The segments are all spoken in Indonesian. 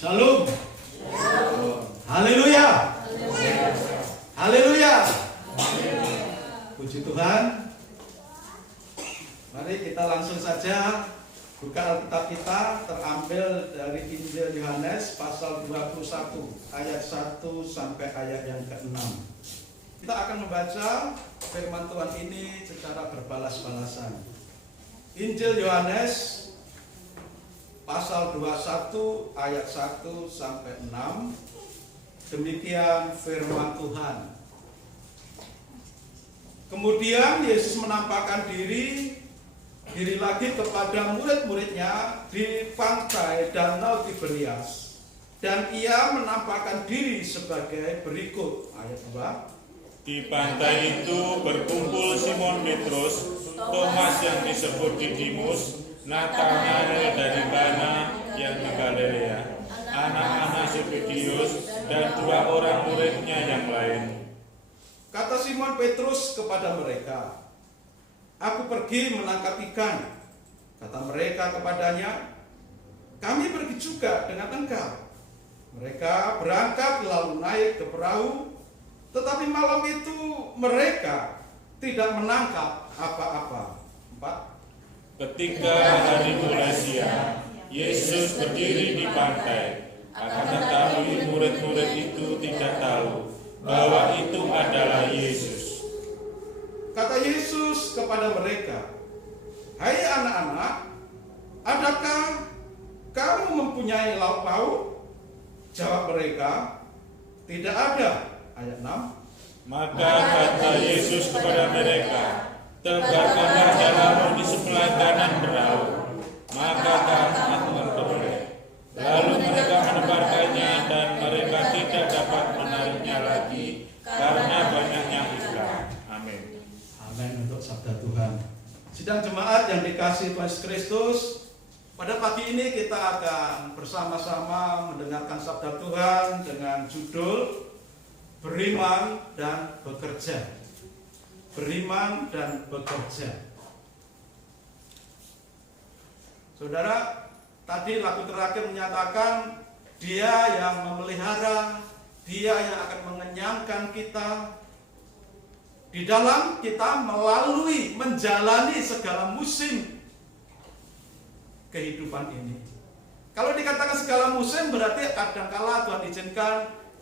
Shalom. Haleluya. Haleluya. Puji Tuhan. Mari kita langsung saja buka Alkitab kita, terambil dari Injil Yohanes pasal 21 ayat 1 sampai ayat yang ke-6. Kita akan membaca firman Tuhan ini secara berbalas-balasan. Injil Yohanes pasal 21 ayat 1 sampai 6. Demikian firman Tuhan. Kemudian Yesus menampakkan diri lagi kepada murid-muridnya di pantai Danau Tiberias, dan ia menampakkan diri sebagai berikut. Ayat 2. Di pantai itu berkumpul Simon Petrus, Thomas yang disebut Didimus, Nathanael dari Kana yang di Galilea, anak-anak Zebedius, dan dua orang muridnya yang lain. Kata Simon Petrus kepada mereka, "Aku pergi menangkap ikan." Kata mereka kepadanya, "Kami pergi juga dengan engkau." Mereka berangkat lalu naik ke perahu, tetapi malam itu mereka tidak menangkap apa-apa. 4. Ketika hari mulai siang, Yesus berdiri di pantai. Akan tetapi murid-murid itu tidak tahu bahwa itu adalah Yesus. Kata Yesus kepada mereka, "Hai anak-anak, adakah kamu mempunyai lauk pauk?" Jawab mereka, "Tidak ada." Ayat 6. Maka kata Yesus kepada mereka, "Tebarkanlah jalamu di sebelah kanan perahu, maka kamu akan beroleh." Lalu mereka menebarkannya, dan mereka tidak dapat menariknya lagi karena banyaknya ikan. Amin. Amin untuk sabda Tuhan. Sidang jemaat yang dikasihi Tuhan Yesus Kristus, pada pagi ini kita akan bersama-sama mendengarkan sabda Tuhan dengan judul Beriman dan Bekerja. Beriman dan bekerja. Saudara, tadi lagu terakhir menyatakan Dia yang memelihara, Dia yang akan mengenyangkan kita di dalam kita melalui menjalani segala musim kehidupan ini. Kalau dikatakan segala musim, berarti kadangkala Tuhan izinkan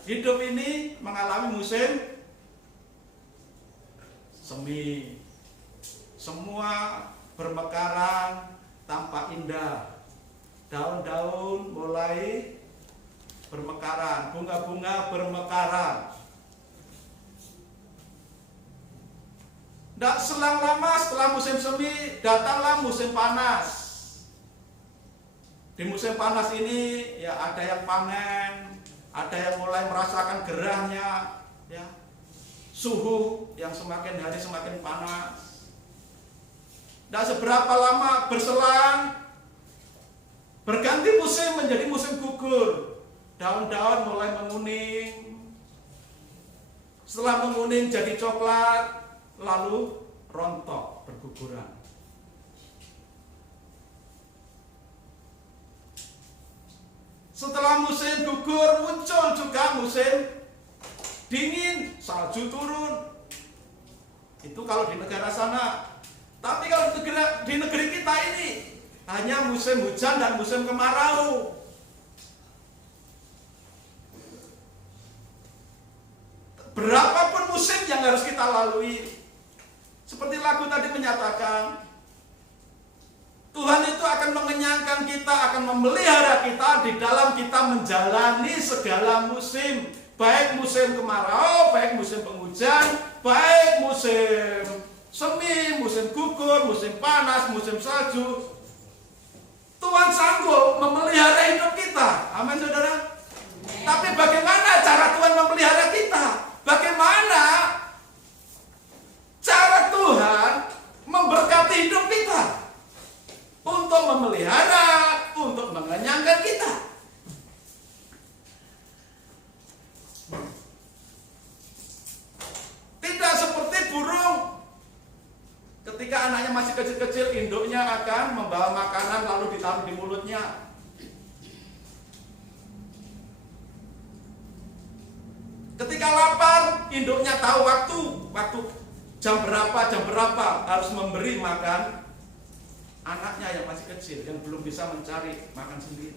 hidup ini mengalami musim semi. Semua bermekaran tampak indah. Daun-daun mulai bermekaran, bunga-bunga bermekaran. Tidak selang lama setelah musim semi, datanglah musim panas. Di musim panas ini ya ada yang panen, ada yang mulai merasakan gerahnya, ya, suhu yang semakin hari semakin panas. Dan seberapa lama berselang, berganti musim menjadi musim gugur. Daun-daun mulai menguning. Setelah menguning jadi coklat, lalu rontok berguguran. Setelah musim gugur, muncul juga musim dingin, salju turun. Itu kalau di negara sana. Tapi kalau di negeri kita ini hanya musim hujan dan musim kemarau. Berapapun musim yang harus kita lalui, seperti lagu tadi menyatakan, Tuhan itu akan mengenyangkan kita, akan memelihara kita di dalam kita menjalani segala musim. Baik musim kemarau, baik musim penghujan, baik musim semi, musim gugur, musim panas, musim salju. Tuhan sanggup memelihara hidup kita. Amin, saudara. Tapi bagaimana cara Tuhan memelihara kita? Bagaimana cara Tuhan memberkati hidup kita? Untuk memelihara, untuk mengenyangkan kita. Tidak seperti burung. Ketika anaknya masih kecil-kecil, induknya akan membawa makanan lalu ditaruh di mulutnya. ketika lapar, induknya tahu waktu jam berapa harus memberi makan anaknya yang masih kecil, yang belum bisa mencari makan sendiri.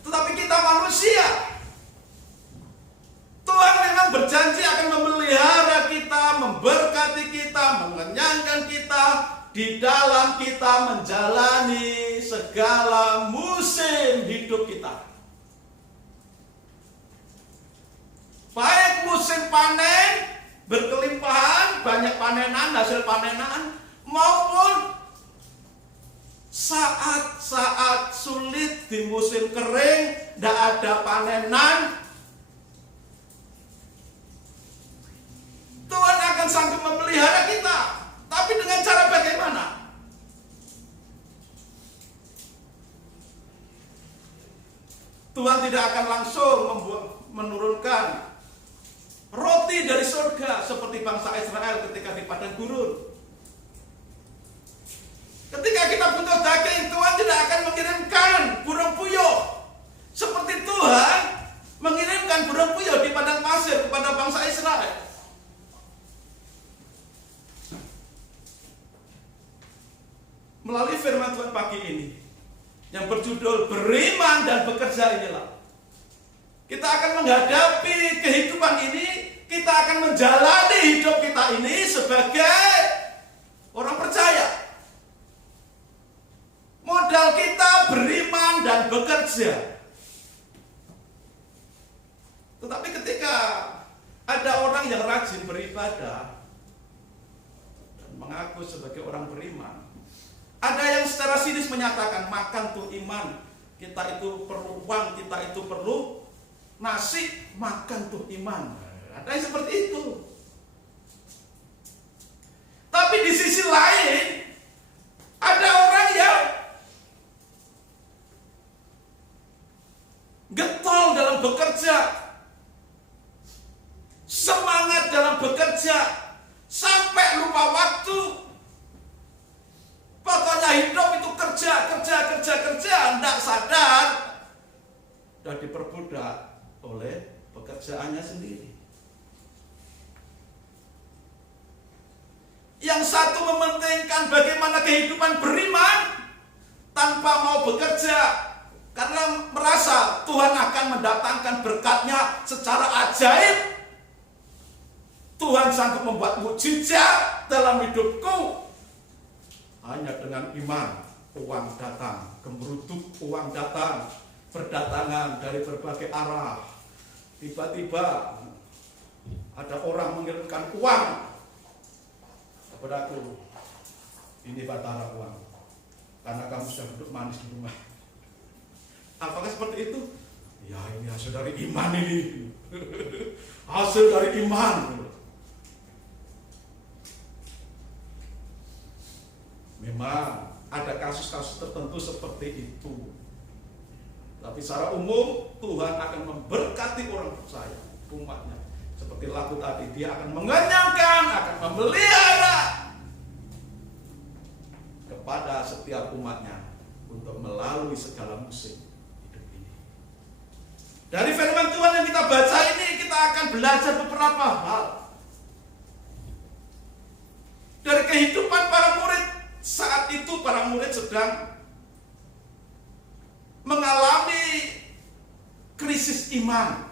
Tetapi kita manusia, Tuhan memang berjanji akan memelihara kita, memberkati kita, mengenyangkan kita, di dalam kita menjalani segala musim hidup kita. Baik musim panen, berkelimpahan, banyak panenan, hasil panenan, maupun saat-saat sulit di musim kering, tidak ada panenan, Tuhan akan sanggup memelihara kita. Tapi dengan cara bagaimana? Tuhan tidak akan langsung menurunkan roti dari surga seperti bangsa Israel ketika di padang gurun. Ketika kita butuh daging, Tuhan tidak akan mengirimkan burung puyuh seperti Tuhan mengirimkan burung puyuh di padang pasir kepada bangsa Israel. Melalui firman Tuhan pagi ini yang berjudul beriman dan bekerja inilah, kita akan menghadapi kehidupan ini, kita akan menjalani hidup kita ini sebagai orang percaya. Modal kita beriman dan bekerja. Tetapi ketika ada orang yang rajin beribadah dan mengaku sebagai orang beriman, ada yang secara sinis menyatakan makan tuh iman, kita itu perlu uang, kita itu perlu nasi, makan tuh iman. Ada yang seperti itu. Tapi di sisi lain ada orang yang getol dalam bekerja, semangat dalam bekerja, sampai lupa waktu. Pokoknya hidup itu kerja, tidak sadar dan diperbudak oleh pekerjaannya sendiri. Yang satu mementingkan bagaimana kehidupan beriman tanpa mau bekerja, karena merasa Tuhan akan mendatangkan berkatnya secara ajaib. Tuhan sanggup membuat mukjizat dalam hidupku. Hanya dengan iman, uang datang, gemeruduk uang datang, berdatangan dari berbagai arah. Tiba-tiba ada orang mengirimkan uang kepadaku. Ini batara uang, karena kamu sudah duduk manis di rumah. Apakah seperti itu? Ya, ini hasil dari iman ini. Hasil dari iman. Memang ada kasus-kasus tertentu seperti itu. Tapi secara umum Tuhan akan memberkati orang percaya, umatnya. Seperti lagu tadi, dia akan mengenyangkan, akan memelihara kepada setiap umatnya untuk melalui segala musim hidup ini. Dari firman Tuhan yang kita baca ini, kita akan belajar beberapa hal. Dari kehidupan para murid, saat itu para murid sedang mengalami krisis iman.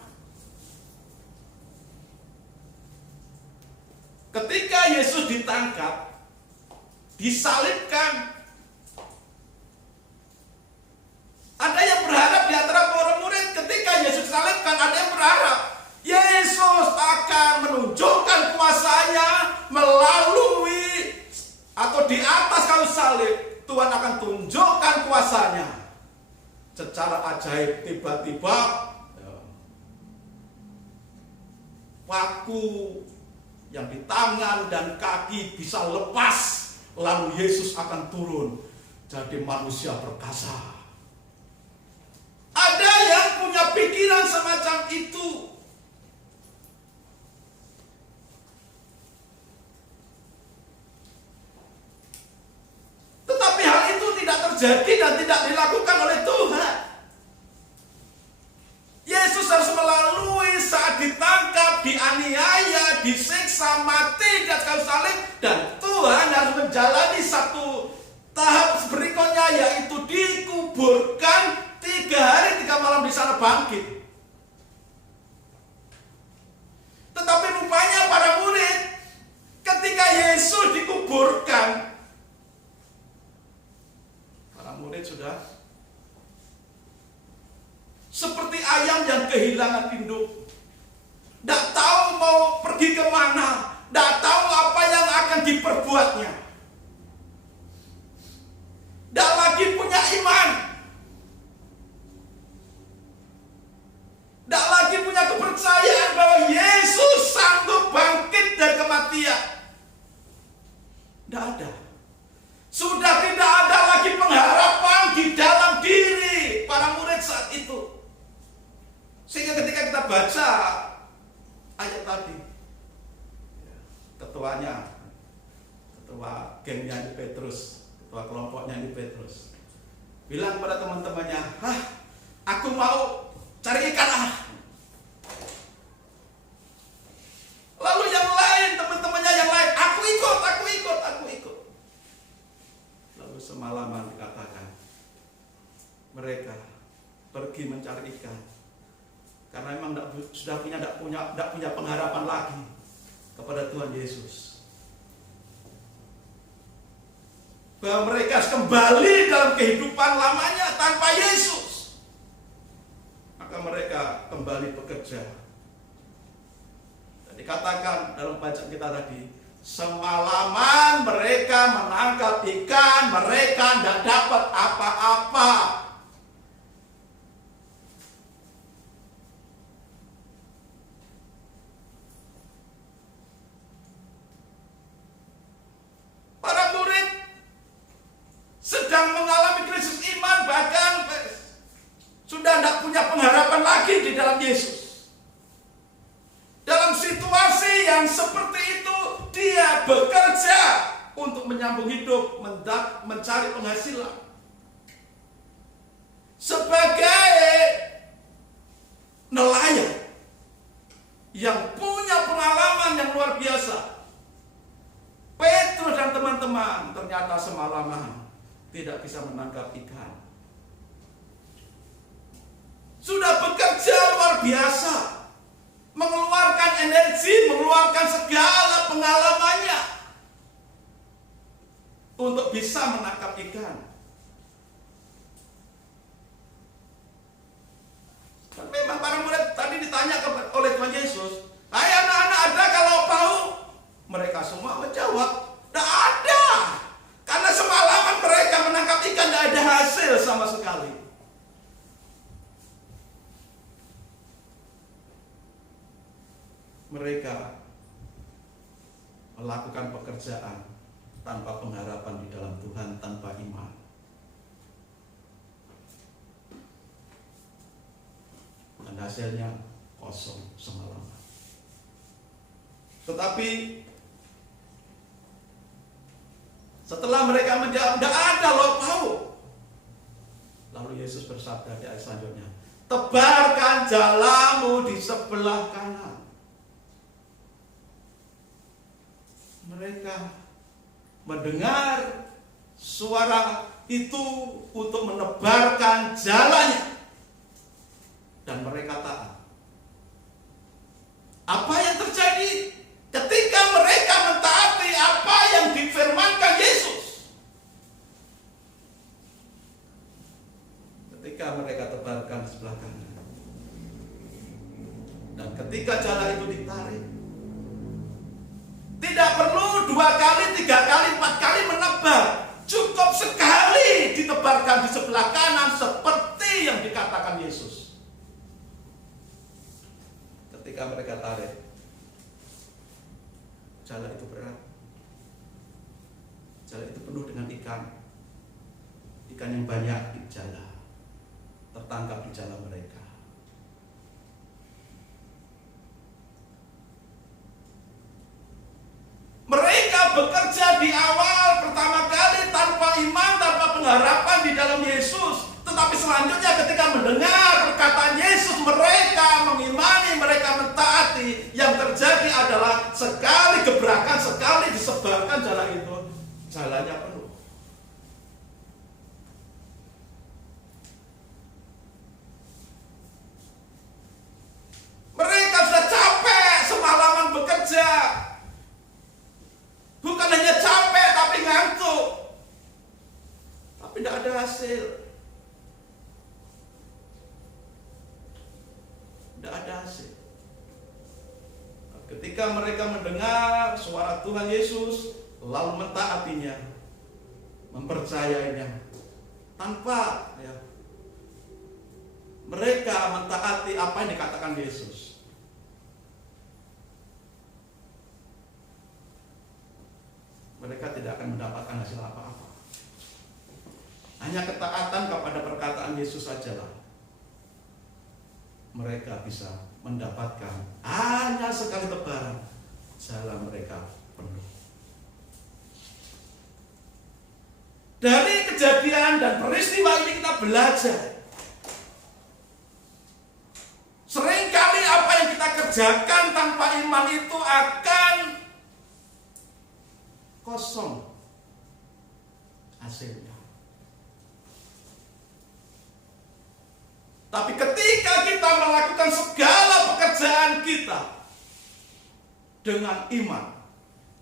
Ketika Yesus ditangkap, disalibkan, ada yang berharap di antara para murid ketika Yesus disalibkan, ada yang berharap Yesus akan menunjukkan kuasanya melalui atau di atas kayu salib. Tuhan akan tunjukkan kuasanya secara ajaib. Tiba-tiba paku yang di tangan dan kaki bisa lepas, lalu Yesus akan turun jadi manusia perkasa. Ada yang punya pikiran semacam itu. Tetapi hal itu tidak terjadi dan tidak dilakukan oleh Tuhan. Yesus harus melalui atas kayu salib, dan Tuhan harus menjalani satu tahap berikutnya, yaitu dikuburkan 3 hari 3 malam di sana bangkit. Tetapi rupanya para murid ketika Yesus dikuburkan, para murid sudah seperti ayam yang kehilangan induk. Tidak tahu mau pergi kemana, tidak tahu apa yang akan diperbuatnya. Tidak lagi punya iman, tidak lagi punya kepercayaan bahwa Yesus sanggup bangkit dari kematian. Tidak ada. Sudah tidak ada lagi pengharapan di dalam diri para murid saat itu. Sehingga ketika kita baca ayat tadi, ketua gengnya di Petrus, ketua kelompoknya di Petrus, bilang pada teman-temannya, aku mau cari ikan . Lalu yang lain, teman-temannya yang lain, aku ikut. Lalu semalaman dikatakan, mereka pergi mencari ikan. Karena memang tidak punya pengharapan lagi kepada Tuhan Yesus. Bahwa mereka kembali dalam kehidupan lamanya tanpa Yesus. Maka mereka kembali bekerja. Dan dikatakan dalam bacaan kita tadi, semalaman mereka menangkap ikan, mereka tidak dapat apa-apa. Para murid sedang mengalami krisis iman, bahkan sudah tidak punya pengharapan lagi di dalam Yesus. Dalam situasi yang seperti itu, dia bekerja untuk menyambung hidup, mencari penghasilan. Sebagai nelayan yang punya pengalaman yang luar biasa, Petrus dan teman-teman ternyata semalaman tidak bisa menangkap ikan. Sudah bekerja luar biasa, mengeluarkan energi, mengeluarkan segala pengalamannya untuk bisa menangkap ikan. Dan memang para murid tadi ditanya oleh Tuhan Yesus, "Hai anak-anak, ada kalau tahu?" Mereka semua menjawab, "Tidak ada." Karena semalaman mereka menangkap ikan, tidak ada hasil sama sekali. Mereka melakukan pekerjaan tanpa pengharapan di dalam Tuhan, tanpa iman. Dan hasilnya kosong semalaman. Tetapi setelah mereka menjawab, "Tidak ada lauk pauk." Lalu Yesus bersabda di ayat selanjutnya, "Tebarkan jalamu di sebelah kanan." Mereka mendengar suara itu untuk menebarkan jalannya, dan mereka taat. Apa yang terjadi ketika mereka mentaati apa yang difirmankan Yesus? Ketika mereka tebarkan di sebelah kanan, dan ketika jala itu ditarik, tidak perlu 2 kali, 3 kali, 4 kali menebar, cukup sekali ditebarkan di sebelah kanan seperti yang dikatakan Yesus. Ketika mereka tarik, jala itu berat. Jala itu penuh dengan ikan. Ikan yang banyak di jala, tertangkap di jala mereka. Mereka bekerja di awal pertama kali tanpa iman, tanpa pengharapan di dalam Yesus. Tetapi selanjutnya ketika mendengar perkataan Yesus, mereka mengimani, mereka mentaati. Yang terjadi terjadi adalah sekali gebrakan, sekali disebarkan jalan itu, jalannya penuh. Mereka sudah capek semalaman bekerja. Bukan hanya capek tapi ngantuk. Tapi tidak ada hasil. Tidak ada hasil. Ketika mereka mendengar suara Tuhan Yesus, lalu mentaatinya, mempercayainya, tanpa mereka mentaati apa yang dikatakan Yesus. Mereka tidak akan mendapatkan hasil apa-apa. Hanya ketaatan kepada perkataan Yesus sajalah mereka bisa mendapatkan hanya sekali lebaran, jalan mereka penuh. Dari kejadian dan peristiwa ini kita belajar. Seringkali apa yang kita kerjakan tanpa iman itu akan kosong hasilnya. Tapi ketika kita melakukan segala pekerjaan kita dengan iman,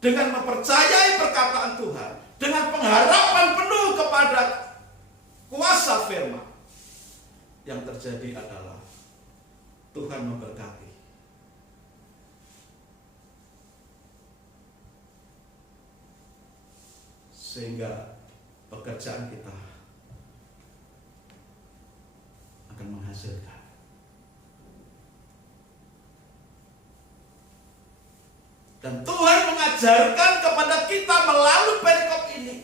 dengan mempercayai perkataan Tuhan, dengan pengharapan penuh kepada kuasa firman, yang terjadi adalah Tuhan memberkati. Sehingga pekerjaan kita akan menghasilkan. Dan Tuhan mengajarkan kepada kita melalui perikop ini,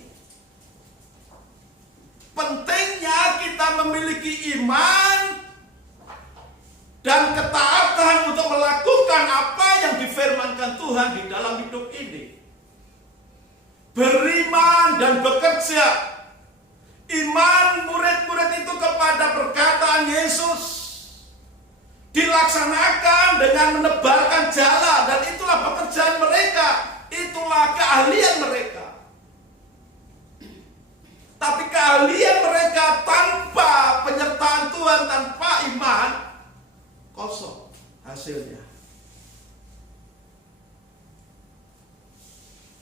pentingnya kita memiliki iman dan ketaatan untuk melakukan apa yang difirmankan Tuhan di dalam hidup ini. Beriman dan bekerja. Iman murid-murid itu kepada perkataan Yesus dilaksanakan dengan menebarkan jala, dan itulah pekerjaan mereka, itulah keahlian mereka. Tapi keahlian mereka tanpa penyertaan Tuhan, tanpa iman, kosong hasilnya.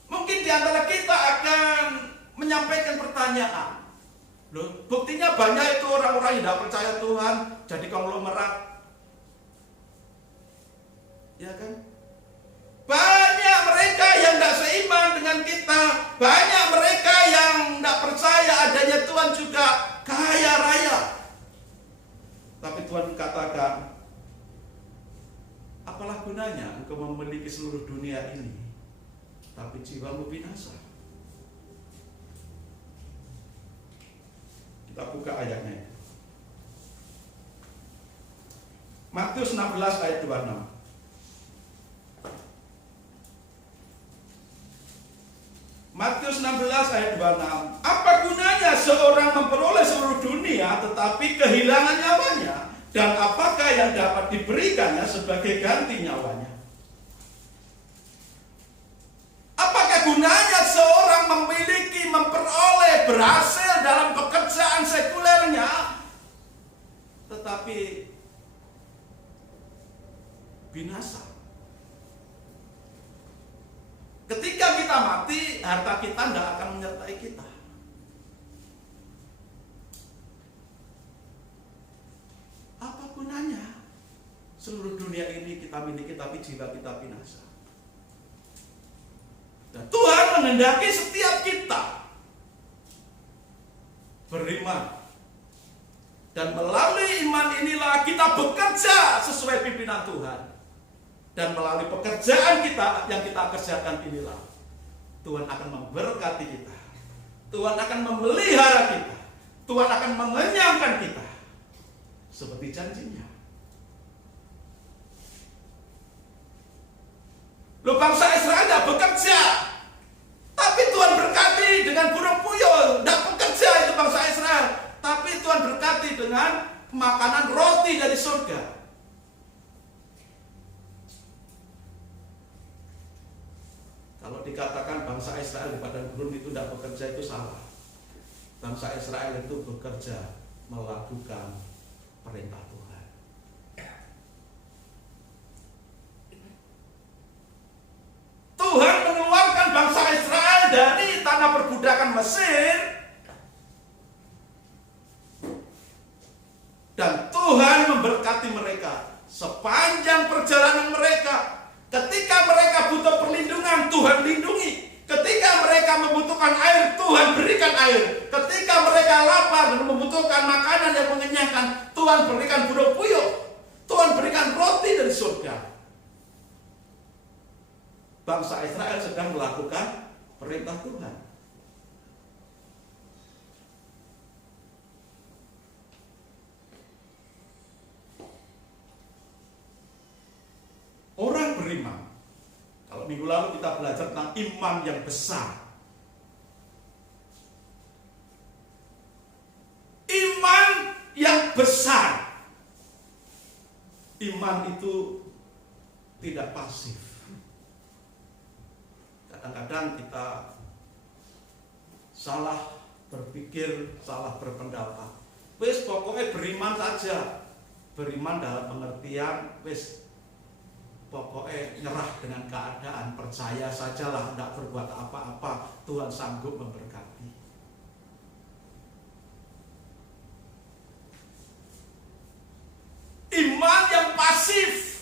Mungkin di antara kita akan menyampaikan pertanyaan. Loh, buktinya banyak itu orang-orang yang tidak percaya Tuhan jadi konglomerat. Ya kan? Banyak mereka yang tidak seiman dengan kita. Banyak mereka yang tidak percaya adanya Tuhan juga kaya raya. Tapi Tuhan katakan, apalah gunanya engkau memiliki seluruh dunia ini, tapi jiwamu binasa. Kita buka ayatnya. Matius 16 ayat 26. Matius 16 ayat 26. Apa gunanya seorang memperoleh seluruh dunia tetapi kehilangan nyawanya? Dan apakah yang dapat diberikannya sebagai ganti nyawanya? Apakah gunanya seorang memperoleh berhasil dalam pekerjaan sekulernya, tetapi binasa? Ketika kita mati, harta kita tidak akan menyertai kita. Apa gunanya seluruh dunia ini kita miliki tapi jiwa kita binasa? Dan Tuhan menghendaki setiap kita beriman. Dan melalui iman inilah kita bekerja sesuai pimpinan Tuhan. Dan melalui pekerjaan kita yang kita kerjakan inilah Tuhan akan memberkati kita. Tuhan akan memelihara kita. Tuhan akan mengenyangkan kita seperti janjinya. Loh, bangsa Israel tidak bekerja, tapi Tuhan berkati dengan burung puyuh. Tidak bekerja itu bangsa Israel, tapi Tuhan berkati dengan makanan roti dari surga. Kalau dikatakan bangsa Israel di padang gurun itu tidak bekerja, itu salah. Bangsa Israel itu bekerja melakukan perintah Tuhan. Tuhan mengeluarkan bangsa Israel dari tanah perbudakan Mesir, dan Tuhan memberkati mereka sepanjang perjalanan mereka. Ketika mereka butuh perlindungan, Tuhan lindungi. Ketika mereka membutuhkan air, Tuhan berikan air. Ketika mereka lapar dan membutuhkan makanan yang mengenyangkan, Tuhan berikan buah puyuh. Tuhan berikan roti dari surga. Bangsa Israel sedang melakukan perintah Tuhan. Orang beriman. Kalau minggu lalu kita belajar tentang iman yang besar. Iman yang besar. Iman itu tidak pasif. Kadang-kadang kita salah berpikir, salah berpendapat. Wis pokoknya beriman saja. Beriman dalam pengertian wis pokoknya nyerah dengan keadaan, percaya sajalah, tidak berbuat apa-apa, Tuhan sanggup memberkati. Iman yang pasif.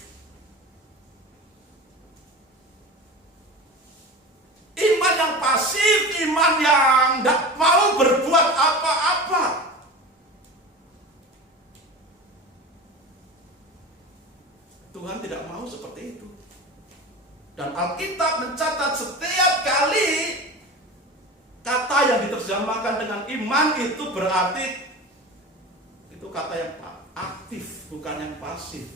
Iman yang pasif, iman yang tidak mau berbuat apa-apa. Tuhan tidak mau seperti itu. Dan Alkitab mencatat setiap kali kata yang diterjemahkan dengan iman itu berarti itu kata yang aktif, bukan yang pasif.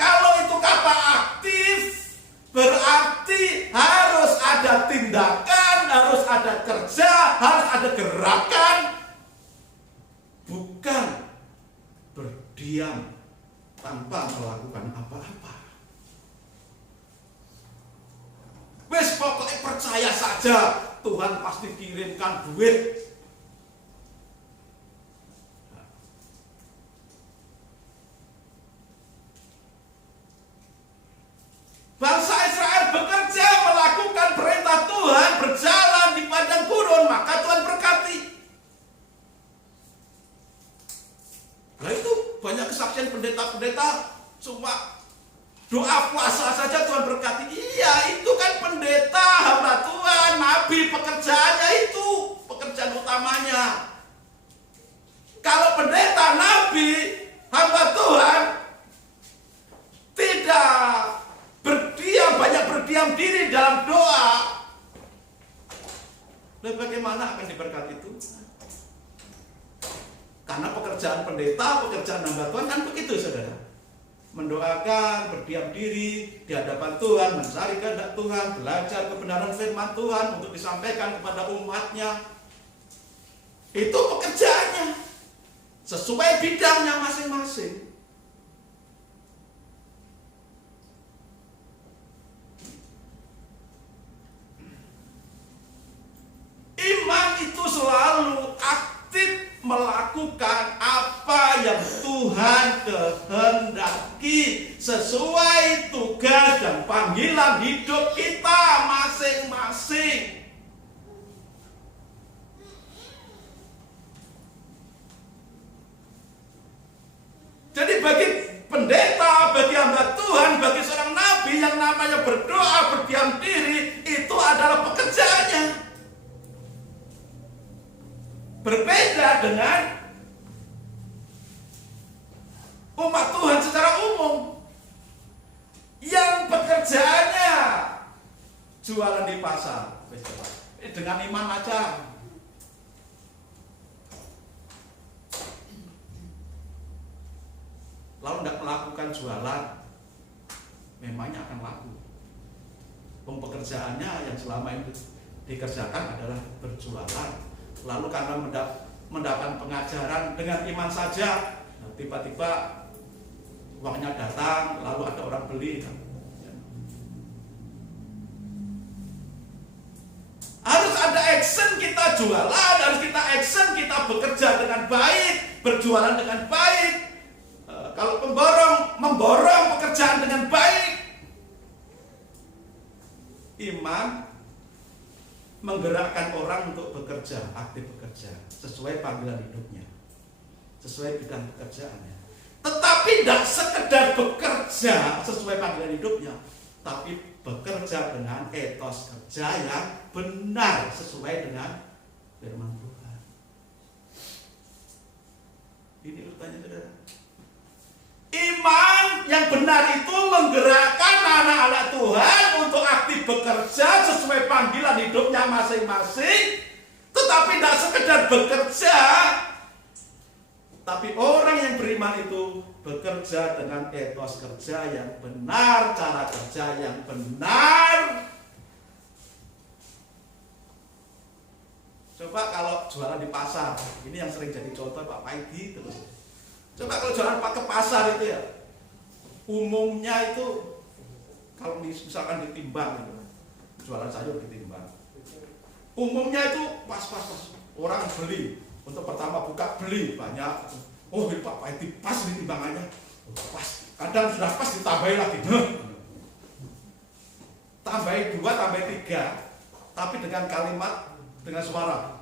Kalau itu kata aktif, berarti harus ada tindakan, harus ada kerja, harus ada gerakan, bukan berdiam tanpa melakukan apa-apa. Wes pokoknya percaya saja, Tuhan pasti kirimkan duit. Bangsa Israel bekerja melakukan perintah Tuhan, berjalan di padang gurun, maka Tuhan berkati. Nah itu banyak kesaksian pendeta-pendeta cuma doa puasa saja Tuhan berkati. Iya, itu kan pendeta, hamba Tuhan, nabi, pekerjaannya itu, pekerjaan utamanya. Kalau pendeta, nabi, hamba Tuhan tidak banyak berdiam diri dalam doa, lalu bagaimana akan diberkati itu? Karena pekerjaan pendeta, pekerjaan hamba Tuhan kan begitu, saudara. Mendoakan, berdiam diri di hadapan Tuhan, mencari kehendak Tuhan, belajar kebenaran firman Tuhan untuk disampaikan kepada umatnya. Itu pekerjaannya, sesuai bidangnya masing-masing. Iman itu selalu aktif melakukan apa yang Tuhan kehendaki sesuai tugas dan panggilan hidup kita masing-masing. Jadi bagi pendeta, bagi hamba Tuhan, bagi seorang nabi yang namanya berdoa, berdiam diri, itu adalah pekerjaannya. Berbeda dengan umat Tuhan secara umum yang pekerjaannya jualan di pasar dengan iman aja. Lalu tidak melakukan jualan, memangnya akan laku. Pekerjaannya yang selama ini dikerjakan adalah berjualan. Lalu karena mendapat pengajaran dengan iman saja, tiba-tiba uangnya datang, lalu ada orang beli. kita jualan, harus kita action, kita bekerja dengan baik, berjualan dengan baik. Kalau pemborong, memborong pekerjaan dengan baik. Iman menggerakkan orang untuk bekerja, aktif bekerja, sesuai panggilan hidupnya, sesuai bidang pekerjaannya. Tetapi tidak sekedar bekerja sesuai panggilan hidupnya, tapi bekerja dengan etos kerja yang benar sesuai dengan firman Tuhan. Ini urutannya, saudara. Iman yang benar itu menggerakkan anak-anak Tuhan untuk aktif bekerja sesuai panggilan hidupnya masing-masing. Tetapi tidak sekedar bekerja, tapi orang yang beriman itu bekerja dengan etos kerja yang benar, cara kerja yang benar. Coba kalau jualan di pasar, ini yang sering jadi contoh Pak Paidi terus. Coba kalau jualan ke pasar itu ya, umumnya itu kalau misalkan ditimbang gitu, jualan sayur ditimbang, umumnya itu pas. Orang beli, untuk pertama buka beli banyak. Oh ini Pak Paidi pas ini timbangannya, pas. Kadang sudah pas ditambahin lagi, tambahin 2, tambahin 3, tapi dengan kalimat, dengan suara,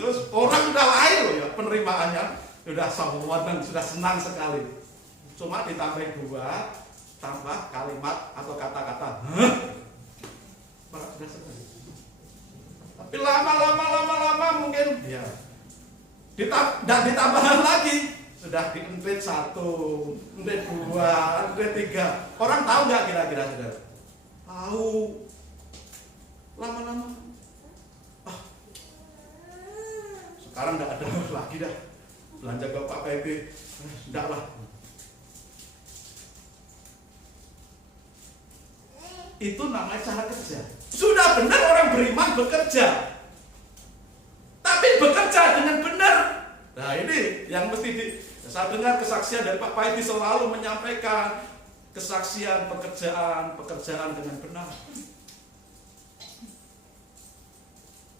terus orang sudah lain loh ya penerimaannya. Sudah sambungan, sudah senang sekali. Cuma ditambahin 2, tambah kalimat atau kata-kata, malah sudah senang. Tapi lama mungkin ya ditambahkan lagi, sudah di-enrate 1, enrate 2, enrate 3. Orang tahu nggak kira-kira, saudara? Tahu. Lama-lama, sekarang nggak ada lagi dah. Belanja ke Pak Paidi, enggak lah. Itu namanya cara kerja. Sudah benar orang beriman bekerja, tapi bekerja dengan benar. Nah ini yang mesti saya dengar kesaksian dari Pak Paidi selalu menyampaikan kesaksian pekerjaan dengan benar.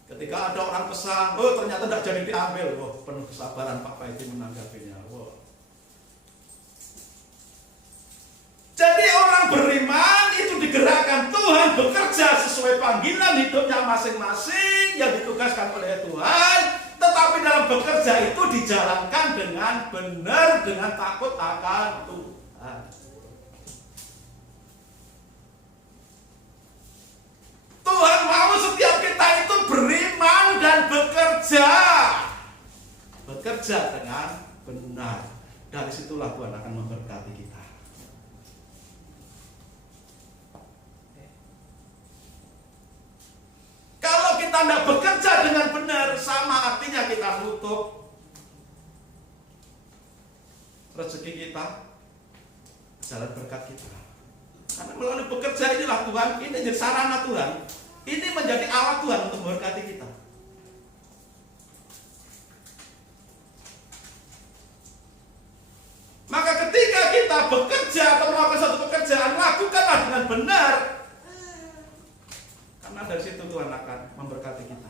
Ketika ada orang pesan, oh ternyata tidak jadi diambil, wah penuh kesabaran Pak Paidi menanggapinya. Wah. Jadi orang beriman itu digerakkan Tuhan bekerja sesuai panggilan hidupnya masing-masing yang ditugaskan oleh Tuhan, tetapi dalam bekerja itu dijalankan dengan benar, dengan takut akan Tuhan. Tuhan mau setiap kita itu beriman dan bekerja dengan benar. Dari situlah Tuhan akan memberkati kita. Kalau kita tidak bekerja dengan benar, sama artinya kita nutup rezeki kita, jalan berkat kita. Karena melalui bekerja inilah Tuhan, ini jadi sarana Tuhan, ini menjadi alat Tuhan untuk memberkati kita. Maka ketika kita bekerja atau melakukan satu pekerjaan, lakukanlah dengan benar. Karena dari situ Tuhan akan memberkati kita.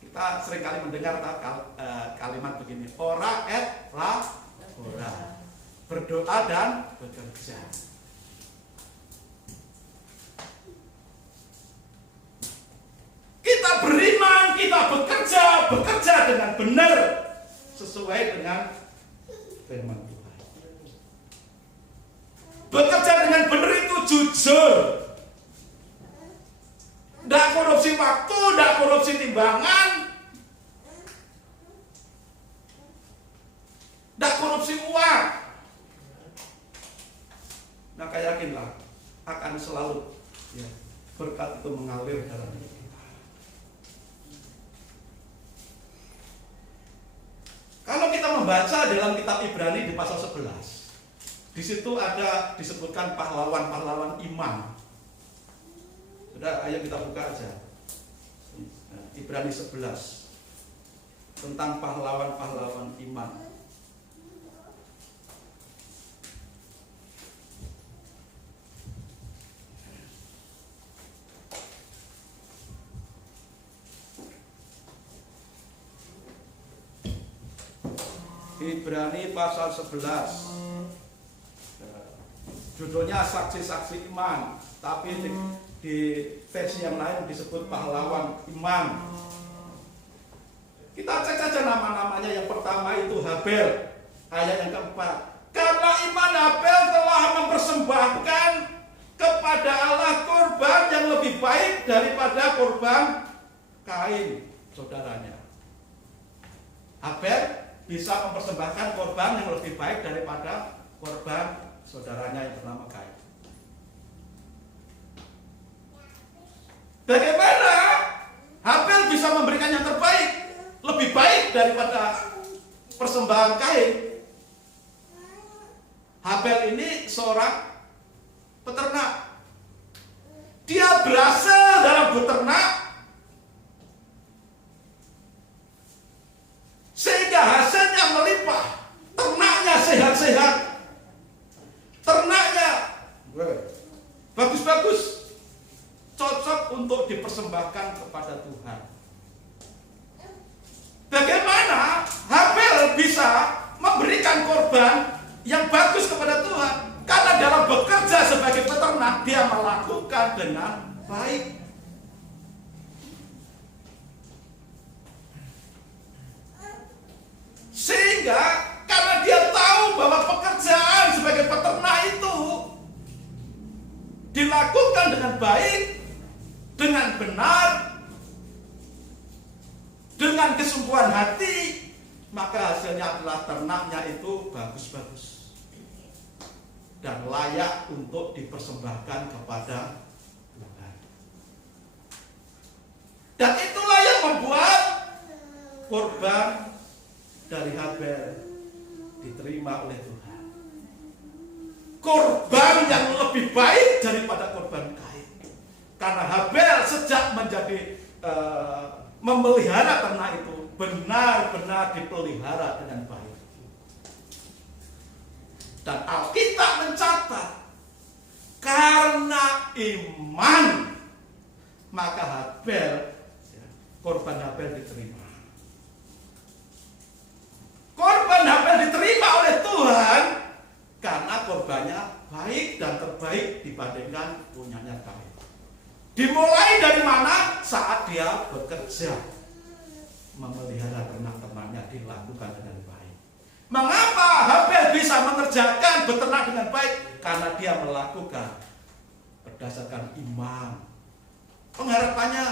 Kita seringkali mendengar kalimat begini, ora et ora. Berdoa dan bekerja. Kita beriman, kita bekerja dengan benar sesuai dengan firman Tuhan. Bekerja dengan benar itu jujur. Tidak korupsi waktu, tidak korupsi timbangan, tidak korupsi uang. Maka yakinlah akan selalu berkat itu mengalir dalam hidup kita. Kalau kita membaca dalam kitab Ibrani di pasal 11, di situ ada disebutkan pahlawan-pahlawan iman. Sudah, ayo kita buka aja. Ibrani 11 tentang pahlawan-pahlawan iman. Ibrani pasal 11. Judulnya saksi-saksi iman, tapi di versi yang lain disebut pahlawan iman. Kita cek saja nama-namanya. Yang pertama itu Habel, ayat yang keempat. Karena iman Habel telah mempersembahkan kepada Allah korban yang lebih baik daripada korban Kain, saudaranya. Habel bisa mempersembahkan korban yang lebih baik daripada korban saudaranya yang bernama Kain. Bagaimana Habel bisa memberikan yang terbaik, lebih baik daripada persembahan Kain? Habel ini seorang peternak. Dia berhasil dalam beternak sehingga hasilnya melimpah. Ternaknya sehat-sehat, ternaknya bagus-bagus, cocok untuk dipersembahkan kepada Tuhan. Bagaimana Habel bisa memberikan korban yang bagus kepada Tuhan? Karena dalam bekerja sebagai peternak dia melakukan dengan baik. Sehingga karena dia tahu bahwa pekerjaan sebagai peternak itu dilakukan dengan baik, dengan benar, dengan kesungguhan hati, maka hasilnya adalah ternaknya itu bagus-bagus dan layak untuk dipersembahkan kepada Tuhan. Dan itulah yang membuat korban dari Habel diterima oleh Tuhan. Korban yang lebih baik daripada korban Kain. Karena Habel sejak menjadi memelihara ternak itu benar-benar dipelihara dengan baik. Dan Alkitab mencatat karena iman maka Habel, korban Habel diterima. Korban Habel diterima oleh Tuhan karena korbannya baik dan terbaik dibandingkan punyanya Kain. Dimulai dari mana? Saat dia bekerja memelihara ternak-ternaknya dilakukan dengan baik. Mengapa Habel bisa mengerjakan beternak dengan baik? Karena dia melakukan berdasarkan iman. Pengharapannya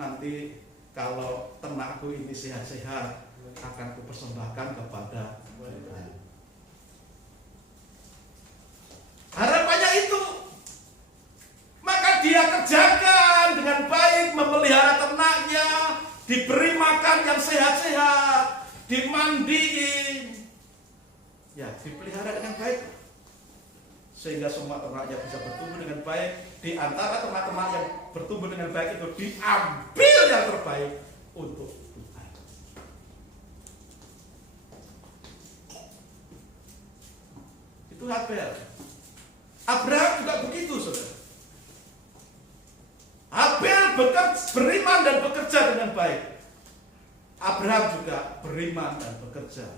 nanti kalau ternakku ini sehat-sehat akan kupersembahkan kepada Tuhan. Harapannya itu. Maka dia kerjakan dengan baik, memelihara ternaknya, diberi makan yang sehat-sehat, dimandiin, ya dipelihara dengan baik, sehingga semua ternaknya bisa bertumbuh dengan baik. Di antara ternak-ternak yang bertumbuh dengan baik itu diambil yang terbaik untuk Tuhan. Itu Habel. Abraham juga begitu, saudara. Habel beriman dan bekerja dengan baik. Abraham juga beriman dan bekerja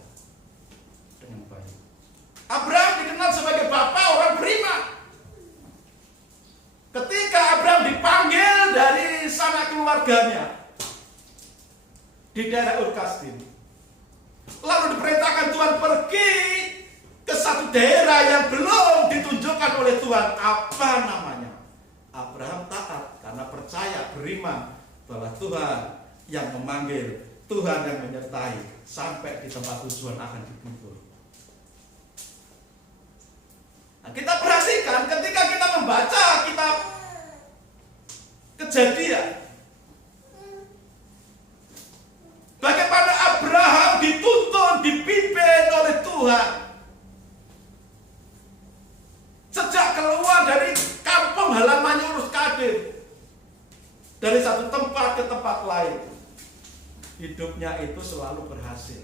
dengan baik. Abraham dikenal sebagai bapak orang beriman. Ketika Abraham dipanggil dari sanak keluarganya di daerah Ur Kasdim, lalu diperintahkan Tuhan pergi ke satu daerah yang belum ditunjukkan oleh Tuhan. Apa namanya? Abraham taat karena percaya, beriman bahwa Tuhan yang memanggil, Tuhan yang menyertai, sampai di tempat tujuan akan dikubur. Nah, kita perhatikan ketika kita membaca kitab Kejadian, bagaimana Abraham dituntun, dipimpin oleh Tuhan sejak keluar dari kampung halamannya Ur Kasdim, dari satu tempat ke tempat lain. Hidupnya itu selalu berhasil.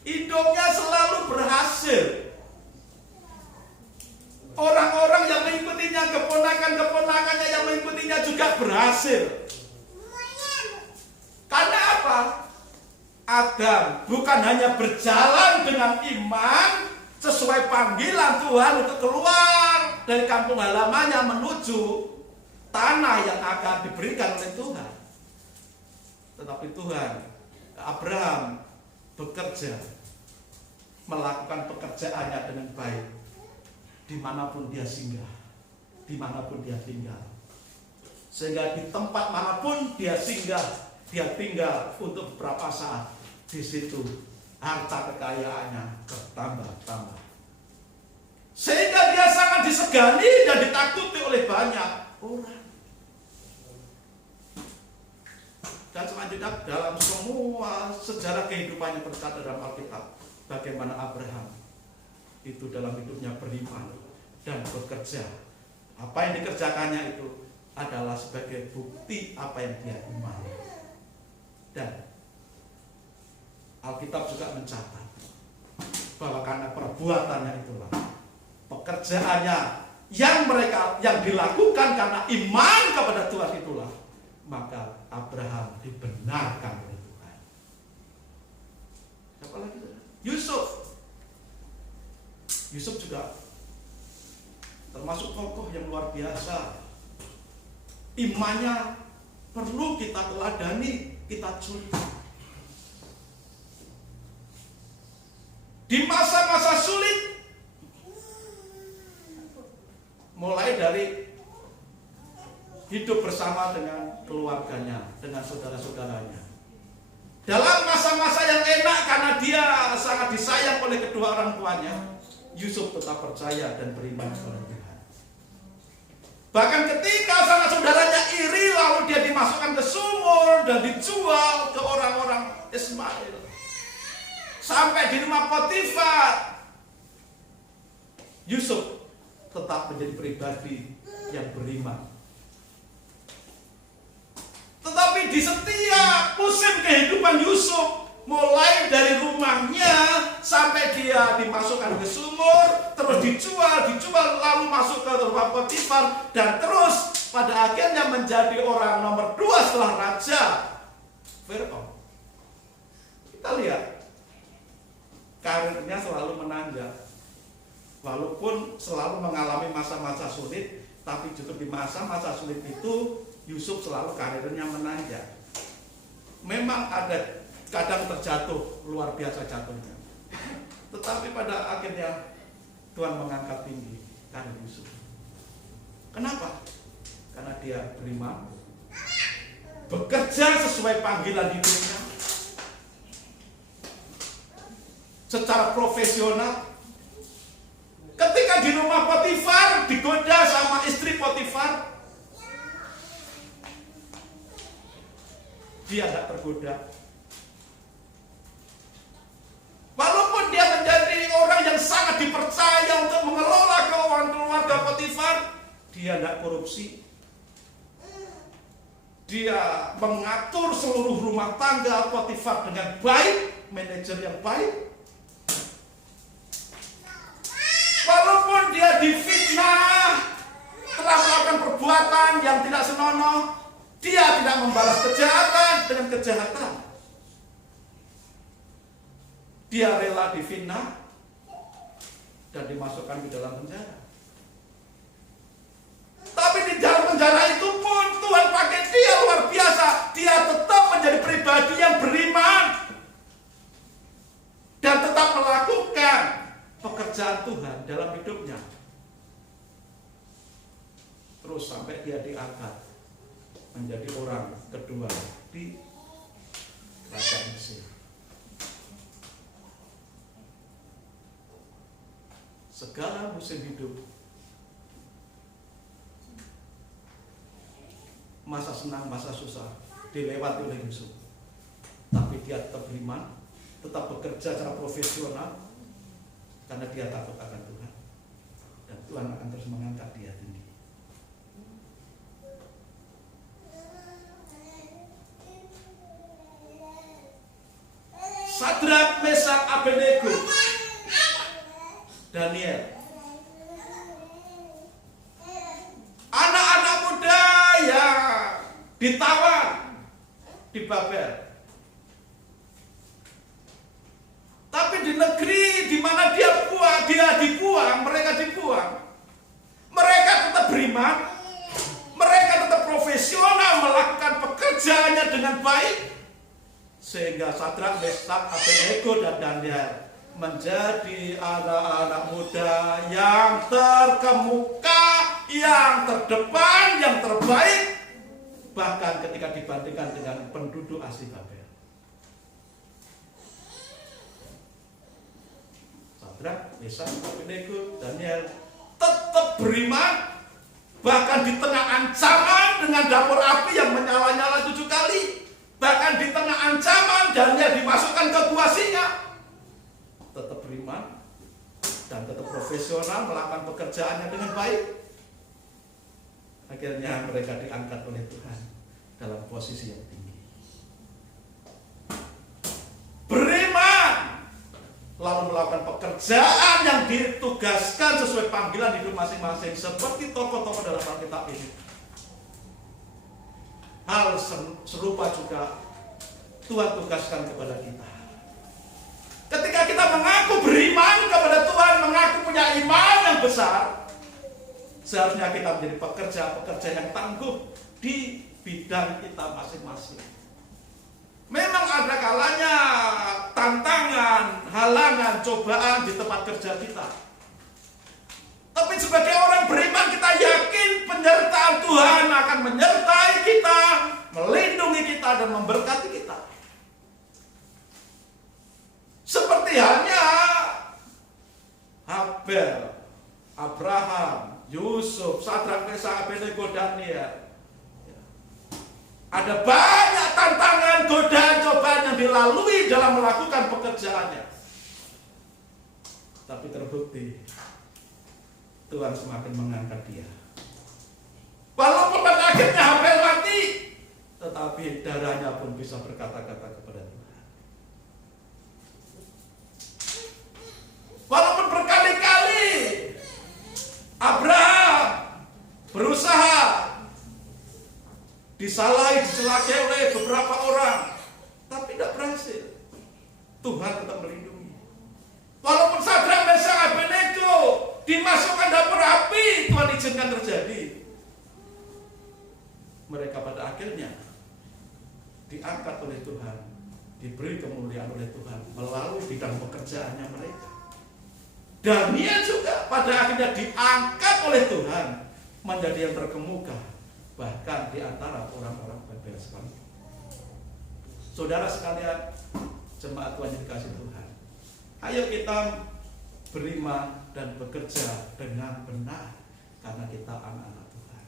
Hidupnya selalu berhasil. Orang-orang yang mengikutinya, keponakan-keponakannya yang mengikutinya juga berhasil. Karena apa? Adam bukan hanya berjalan dengan iman sesuai panggilan Tuhan untuk keluar dari kampung halamannya menuju tanah yang akan diberikan oleh Tuhan. Tetapi Tuhan, Abraham bekerja, melakukan pekerjaannya dengan baik dimanapun dia singgah, dimanapun dia tinggal. Sehingga di tempat manapun dia singgah, dia tinggal untuk beberapa saat. Di situ harta kekayaannya bertambah-tambah. Sehingga dia sangat disegani dan ditakuti oleh banyak orang. Dan selanjutnya dalam semua sejarah kehidupannya tercatat dalam Alkitab, bagaimana Abraham itu dalam hidupnya beriman dan bekerja. Apa yang dikerjakannya itu adalah sebagai bukti apa yang dia imani. Dan Alkitab juga mencatat bahwa karena perbuatannya itulah, pekerjaannya yang dilakukan karena iman kepada Tuhan itulah, maka Abraham dibenarkan oleh Tuhan. Siapa lagi? Yusuf juga termasuk tokoh yang luar biasa. Imannya perlu kita teladani, kita contoh. Di masa-masa sulit, mulai dari hidup bersama dengan keluarganya, dengan saudara-saudaranya. Dalam masa-masa yang enak karena dia sangat disayang oleh kedua orang tuanya, Yusuf tetap percaya dan beriman kepada Tuhan. Bahkan ketika sanak saudaranya iri, lalu dia dimasukkan ke sumur dan dijual ke orang-orang Ismail. Sampai di rumah Potifar, Yusuf tetap menjadi pribadi yang beriman. Tetapi di setiap musim kehidupan Yusuf, mulai dari rumahnya sampai dia dimasukkan ke sumur, terus dijual, lalu masuk ke rumah Potifar, dan terus pada akhirnya menjadi orang nomor 2 setelah Raja Firaun. Kita lihat karirnya selalu menanjak, walaupun selalu mengalami masa-masa sulit, tapi justru di masa-masa sulit itu Yusuf selalu karirnya menanjak. Memang ada kadang terjatuh, luar biasa jatuhnya, tetapi pada akhirnya Tuhan mengangkat tinggi karir Yusuf. Kenapa? Karena dia beriman, bekerja sesuai panggilan hidupnya secara profesional. Ketika di rumah Potifar digoda sama istri Potifar, dia tidak tergoda. Walaupun dia menjadi orang yang sangat dipercaya untuk mengelola keuangan keluarga Potifar, dia tidak korupsi. Dia mengatur seluruh rumah tangga Potifar dengan baik, manajer yang baik. Walaupun dia difitnah, telah melakukan perbuatan yang tidak senonoh, dia tidak membalas kejahatan dengan kejahatan. Dia rela difitnah dan dimasukkan ke dalam penjara. Tapi di dalam penjara itu pun Tuhan pakai dia luar biasa. Dia tetap menjadi pribadi yang beriman dan tetap melakukan pekerjaan Tuhan dalam hidupnya. Terus sampai dia diangkat menjadi orang kedua di kerajaan Mesir. Segala musim hidup, masa senang, masa susah dilewati oleh Yusuf. Tapi dia tetap beriman, tetap bekerja secara profesional, karena dia takut akan Tuhan. Dan Tuhan akan terus mengangkat dia tinggi. Sadrak, Mesak, Abednego, Daniel, anak-anak muda yang ditawan di Babel, Tapi di negeri di mana dia dibuang, mereka dibuang, mereka tetap beriman, mereka tetap profesional melakukan pekerjaannya dengan baik, sehingga Sadrak, Meshak, Abednego dan Daniel menjadi anak-anak muda yang terkemuka, yang terdepan, yang terbaik, bahkan ketika dibandingkan dengan penduduk asli Babel. Sadrak, Meshak, Abednego, Daniel tetap beriman, bahkan di tengah ancaman dengan dapur api yang menyala-nyala 7 kali, bahkan di tengah ancaman Daniel dimasukkan ke gua singa, tetap beriman dan tetap profesional melakukan pekerjaannya dengan baik. Akhirnya mereka diangkat oleh Tuhan dalam posisi yang tinggi. Beriman, lalu melakukan pekerjaan yang ditugaskan sesuai panggilan hidup masing-masing, seperti tokoh-tokoh dalam Alkitab ini. Hal serupa juga Tuhan tugaskan kepada kita. Ketika kita mengaku beriman kepada Tuhan, mengaku punya iman yang besar, seharusnya kita menjadi pekerja-pekerja yang tangguh di bidang kita masing-masing. Memang ada kalanya tantangan, halangan, cobaan di tempat kerja kita. Tapi sebagai orang beriman kita yakin penyertaan Tuhan akan menyertai kita, melindungi kita dan memberkati kita. Seperti halnya Habel, Abraham, Yusuf, Sadrak, Meshak, Abednego, Daniel. Ada banyak tantangan, godaan, cobaan yang dilalui dalam melakukan pekerjaannya. Tapi terbukti Tuhan semakin mengangkat dia. Walaupun pada akhirnya Habel mati, tetapi darahnya pun bisa berkata-kata kepada Tuhan. Walaupun berkali-kali Abraham berusaha disalahi, dicelakai oleh beberapa orang, tapi tidak berhasil. Tuhan tetap melindungi. Walaupun Sadrak, Meshak, Abednego dimasukkan dapur api, Tuhan izinkan terjadi. Mereka pada akhirnya diangkat oleh Tuhan, diberi kemuliaan oleh Tuhan melalui bidang pekerjaannya mereka. Daniel juga pada akhirnya diangkat oleh Tuhan menjadi yang terkemuka, bahkan di antara orang-orang Babel sekalipun. Saudara sekalian, jemaat Tuhan yang dikasihi Tuhan, ayo kita beriman dan bekerja dengan benar, karena kita anak-anak Tuhan.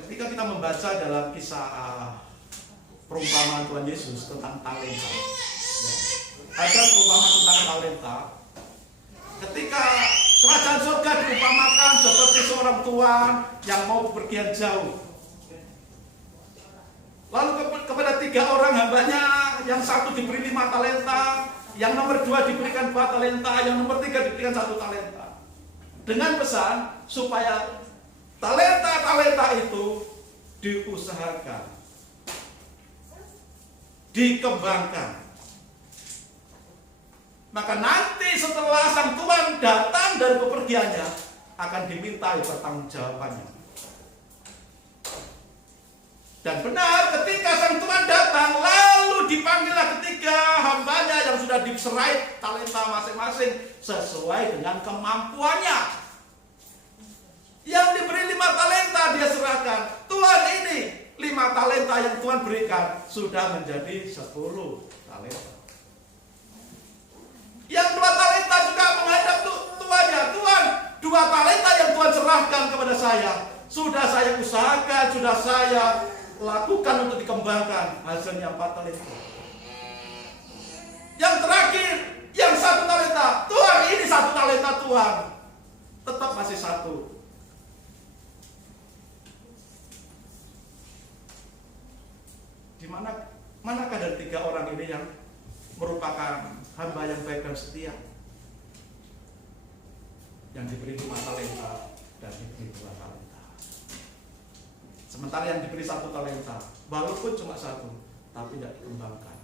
Ketika kita membaca dalam kisah perumpamaan Tuhan Yesus tentang talenta, ada perumpamaan tentang talenta. Ketika kerajaan surga diumpamakan seperti seorang tuan yang mau bepergian jauh, lalu kepada 3 orang hambanya, yang satu diberi 5 talenta, yang nomor 2 diberikan 2 talenta, yang nomor 3 diberikan 1 talenta, dengan pesan supaya talenta-talenta itu diusahakan, dikembangkan. Maka nanti setelah sang tuan datang dari bepergiannya, akan dimintai pertanggungjawabannya. Dan benar, ketika sang tuan datang, lalu dipanggillah ketiga hambanya yang sudah diserai talenta masing-masing sesuai dengan kemampuannya. Yang diberi 5 talenta dia serahkan, Tuhan ini 5 talenta yang Tuhan berikan sudah menjadi 10 talenta. Yang 2 talenta juga menghadap tuannya, Tuhan, 2 talenta yang Tuhan serahkan kepada saya, sudah saya usahakan, sudah saya lakukan untuk dikembangkan, hasilnya 4 talenta. Yang terakhir, yang 1 talenta, Tuhan ini 1 talenta Tuhan, tetap masih 1. Di manakah dari 3 orang ini yang merupakan hamba yang baik dan setia, yang diberi 5 talenta dan diberi 2 talenta? Sementara yang diberi 1 talenta, walaupun cuma 1, tapi tidak dikembangkan.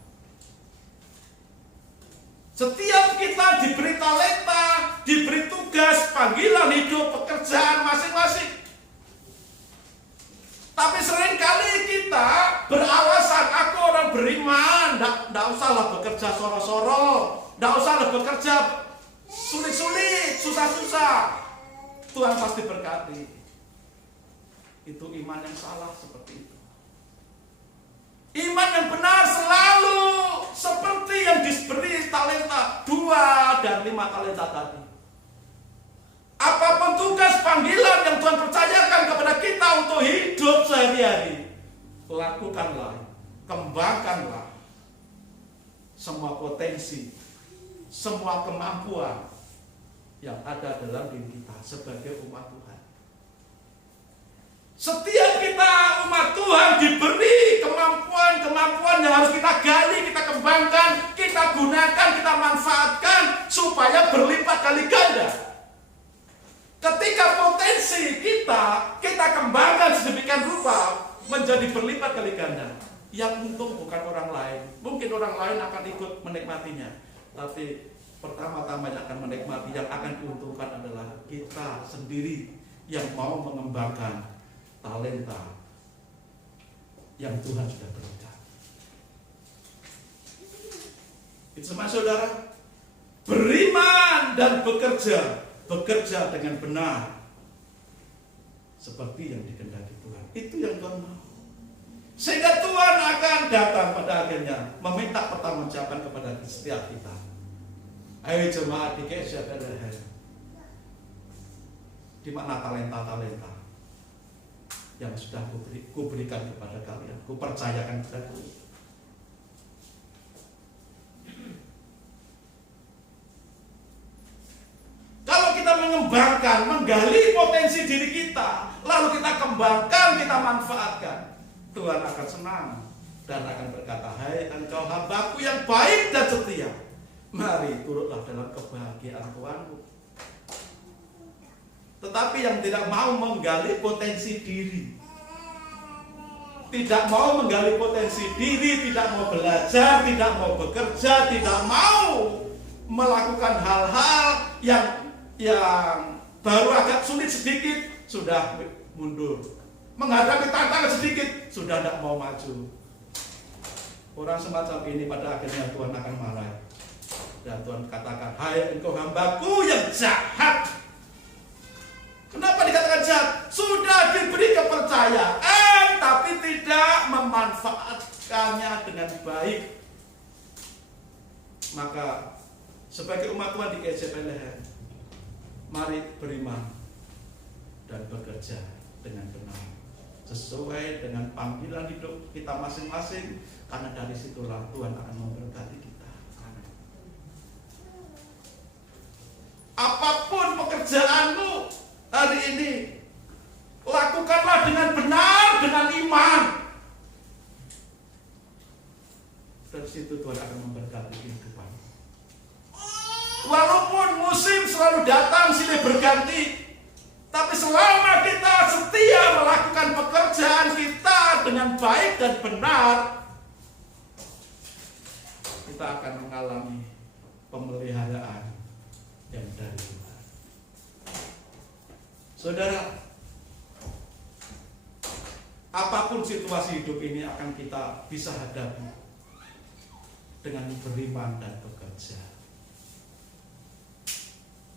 Setiap kita diberi talenta, diberi tugas, panggilan hidup, pekerjaan masing-masing. Tapi seringkali kita beralasan, aku orang beriman, tidak usahlah bekerja soro-soro, tidak usahlah bekerja sulit-sulit, susah-susah. Tuhan pasti berkati. Itu iman yang salah seperti itu. Iman yang benar selalu seperti yang diberi talenta 2 dan 5 talenta tadi. Apapun tugas panggilan yang Tuhan percayakan kepada kita untuk hidup sehari-hari, lakukanlah, kembangkanlah semua potensi, semua kemampuan yang ada dalam diri kita sebagai umat Tuhan. Setiap kita umat Tuhan diberi kemampuan yang harus kita gali, kita kembangkan, kita gunakan, kita manfaatkan supaya berlipat kali ganda. Ketika potensi kita kembangkan sedemikian rupa menjadi berlipat kali ganda, yang untung bukan orang lain. Mungkin orang lain akan ikut menikmatinya, tapi pertama-tama yang akan menikmati, yang akan diuntungkan adalah kita sendiri yang mau mengembangkan talenta yang Tuhan sudah berikan. Itu semua saudara, beriman dan bekerja dengan benar seperti yang dikehendaki Tuhan. Itu yang Tuhan mau. Sehingga Tuhan akan datang pada akhirnya meminta pertanggungjawaban kepada setiap kita. Ayo jemaat di KSJPLH, di mana talenta-talenta yang sudah kuberikan kepada kalian, kupercayakan kepada kalian. Kalau kita mengembangkan, menggali potensi diri kita, lalu kita kembangkan, kita manfaatkan, Tuhan akan senang dan akan berkata, hai engkau hambaku yang baik dan setia, mari turutlah dalam kebahagiaan Tuhanmu. Tetapi yang tidak mau menggali potensi diri, tidak mau menggali potensi diri, tidak mau belajar, tidak mau bekerja, tidak mau melakukan hal-hal yang baru agak sulit sedikit, sudah mundur. Menghadapi tantangan sedikit, sudah tidak mau maju. Orang semacam ini pada akhirnya Tuhan akan marah. Dan Tuhan katakan, hai engkau hambaku yang jahat. Kenapa dikatakan jahat? Sudah diberi kepercayaan, tapi tidak memanfaatkannya dengan baik. Maka sebagai umat Tuhan di KSJPLH, mari beriman dan bekerja dengan benar sesuai dengan panggilan hidup kita masing-masing, karena dari situlah Tuhan akan memberkati kita. Amin. Apapun pekerjaanmu hari ini, lakukanlah dengan benar, dengan iman. Dari situ Tuhan akan memberkati kehidupan. Walaupun musim selalu datang silih berganti, tapi selama kita setia melakukan pekerjaan kita dengan baik dan benar, kita akan mengalami pemeliharaan yang dari Tuhan. Saudara, apapun situasi hidup ini akan kita bisa hadapi dengan beriman dan bekerja.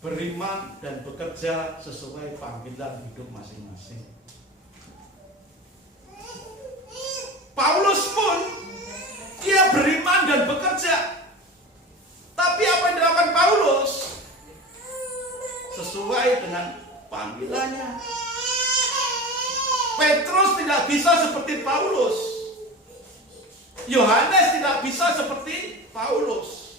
Beriman dan bekerja sesuai panggilan hidup masing-masing. Paulus pun dia beriman dan bekerja. Tapi apa yang dilakukan Paulus sesuai dengan panggilannya. Petrus tidak bisa seperti Paulus. Yohanes tidak bisa seperti Paulus.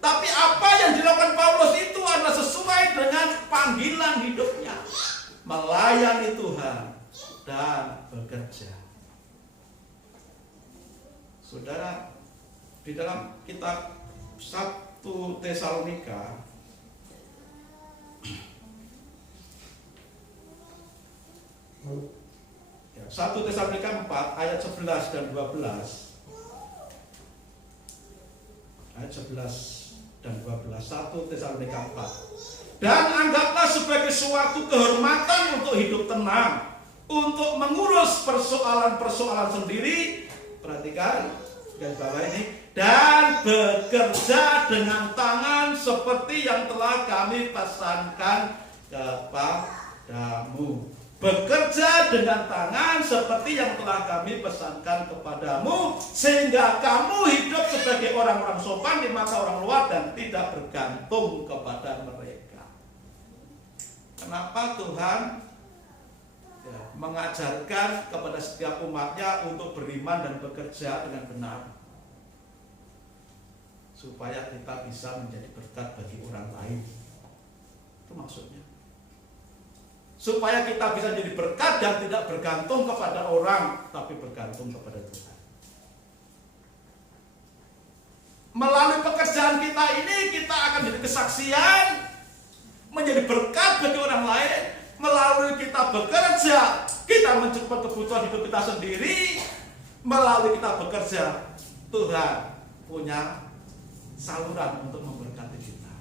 Tapi apa yang dilakukan Paulus itu adalah sesuai dengan panggilan hidupnya, melayani Tuhan dan bekerja. Saudara, di dalam kitab 1 Tesalonika Ya, 1 Tesalonika 4 ayat 11 dan 12. Ayat 11 dan 12, 1 Tesalonika 4. Dan anggaplah sebagai suatu kehormatan untuk hidup tenang, untuk mengurus persoalan-persoalan sendiri. Perhatikan garis bawah ini, dan bekerja dengan tangan seperti yang telah kami pesankan kepadamu. Bekerja dengan tangan seperti yang telah kami pesankan kepadamu, sehingga kamu hidup sebagai orang-orang sopan di mata orang luar dan tidak bergantung kepada mereka. Kenapa Tuhan mengajarkan kepada setiap umatnya untuk beriman dan bekerja dengan benar? Supaya kita bisa menjadi berkat bagi orang lain. Itu maksudnya. Supaya kita bisa jadi berkat dan tidak bergantung kepada orang, tapi bergantung kepada Tuhan. Melalui pekerjaan kita ini, kita akan jadi kesaksian, menjadi berkat bagi orang lain. Melalui kita bekerja, kita mencukupi kebutuhan hidup kita sendiri. Melalui kita bekerja, Tuhan punya saluran untuk memberkati kita.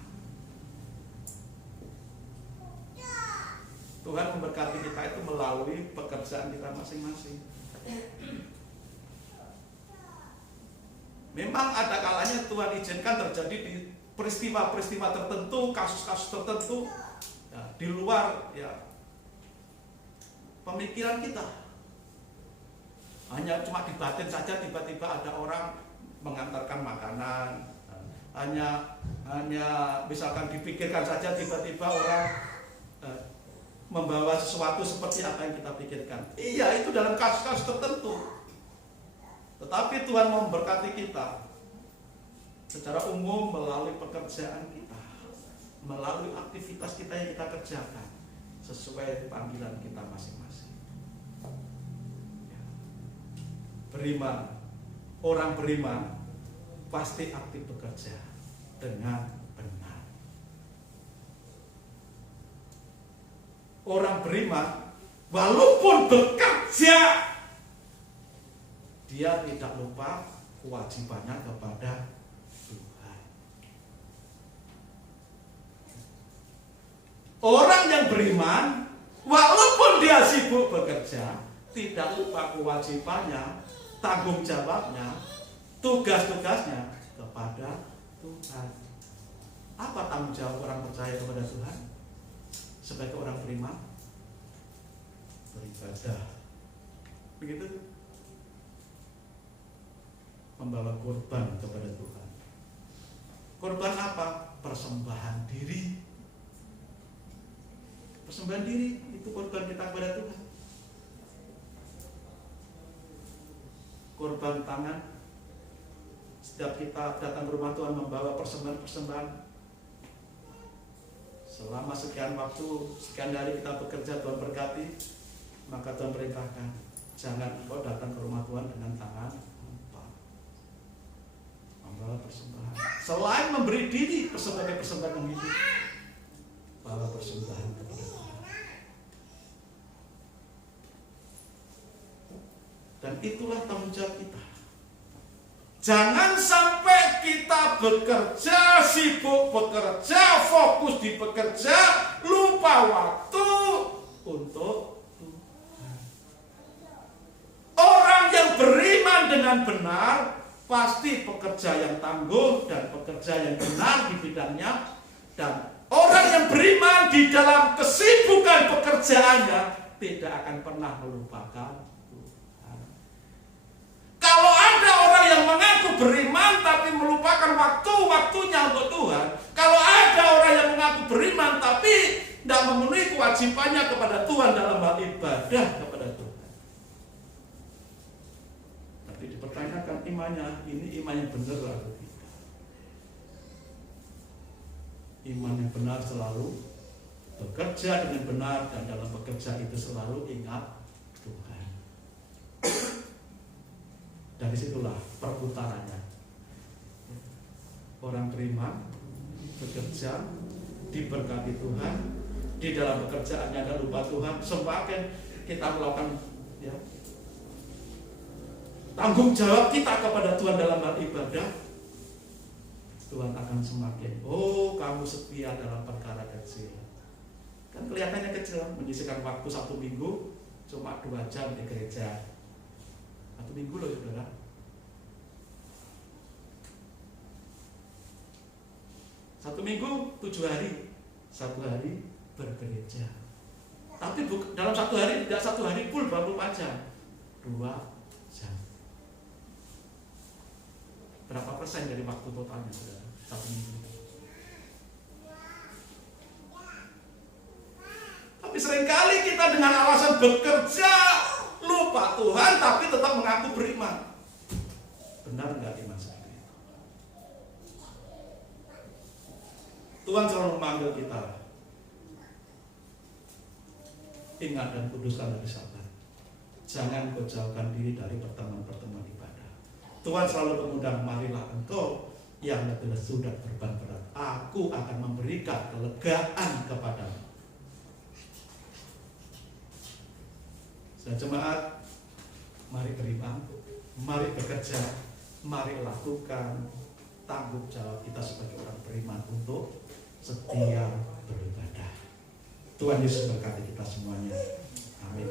Tuhan memberkati kita itu melalui pekerjaan kita masing-masing. Memang ada kalanya Tuhan izinkan terjadi di peristiwa-peristiwa tertentu, kasus-kasus tertentu, ya, di luar pemikiran kita. Hanya cuma di batin saja, tiba-tiba ada orang mengantarkan makanan. Hanya misalkan dipikirkan saja, tiba-tiba orang membawa sesuatu seperti apa yang kita pikirkan. Iya, itu dalam kasus-kasus tertentu. Tetapi Tuhan memberkati kita secara umum melalui pekerjaan kita, melalui aktivitas kita yang kita kerjakan sesuai panggilan kita masing-masing. Beriman, orang beriman pasti aktif bekerja dengan benar. Orang beriman walaupun bekerja, dia tidak lupa kewajibannya kepada Tuhan. Orang yang beriman walaupun dia sibuk bekerja, tidak lupa kewajibannya, tanggung jawabnya, tugas-tugasnya kepada Tuhan. Apa tanggung jawab orang percaya kepada Tuhan? Sebagai orang beriman, beribadah. Begitu? Membawa korban kepada Tuhan. Korban apa? Persembahan diri. Persembahan diri itu korban kita kepada Tuhan. Korban tangan. Setiap kita datang ke rumah Tuhan membawa persembahan-persembahan. Selama sekian waktu, sekian hari kita bekerja, Tuhan berkati. Maka Tuhan perintahkan, jangan kau datang ke rumah Tuhan dengan tangan hampa. Membawa persembahan. Selain memberi diri sebagai persembahan yang hidup, bawa persembahan kepada Tuhan. Dan itulah tanggung jawab kita. Jangan sampai kita bekerja, sibuk bekerja, fokus di bekerja, lupa waktu untuk Tuhan. Orang yang beriman dengan benar pasti pekerja yang tangguh dan pekerja yang benar di bidangnya. Dan orang yang beriman di dalam kesibukan pekerjaannya tidak akan pernah melupakan. Kalau ada orang yang mengaku beriman tapi melupakan waktunya untuk Tuhan, kalau ada orang yang mengaku beriman tapi tidak memenuhi kewajibannya kepada Tuhan dalam hal ibadah kepada Tuhan, tapi dipertanyakan imannya, ini iman yang benar atau tidak? Iman yang benar selalu bekerja dengan benar, dan dalam bekerja itu selalu ingat Tuhan. Dari situlah perputarannya. Orang beriman bekerja, diberkati Tuhan, di dalam pekerjaannya ada lupa Tuhan. Semakin kita melakukan ya, tanggung jawab kita kepada Tuhan dalam hal ibadah, Tuhan akan semakin, oh kamu setia dalam perkara kecil. Kan kelihatannya kecil, menyisihkan waktu 1 minggu cuma 2 jam di gereja. 1 minggu loh saudara. Satu minggu 7 hari, 1 hari bergereja. Tapi dalam 1 hari tidak 1 hari full 24 jam, 2 jam. Berapa persen dari waktu totalnya saudara? 1 minggu. Tapi seringkali kita dengan alasan bekerja lupa Tuhan, tapi tetap mengaku beriman. Benar nggak iman seperti itu? Tuhan selalu memanggil kita. Ingat dan kuduskan hari Sabat. Jangan kau jauhkan diri dari pertemuan-pertemuan ibadah. Tuhan selalu mengundang, marilah engkau yang lebih lesu dan beban berat, aku akan memberikan kelegaan kepadamu. Jemaat, mari beriman, mari bekerja, mari lakukan tanggung jawab kita sebagai orang beriman untuk setia beribadah. Tuhan Yesus berkati kita semuanya. Amin.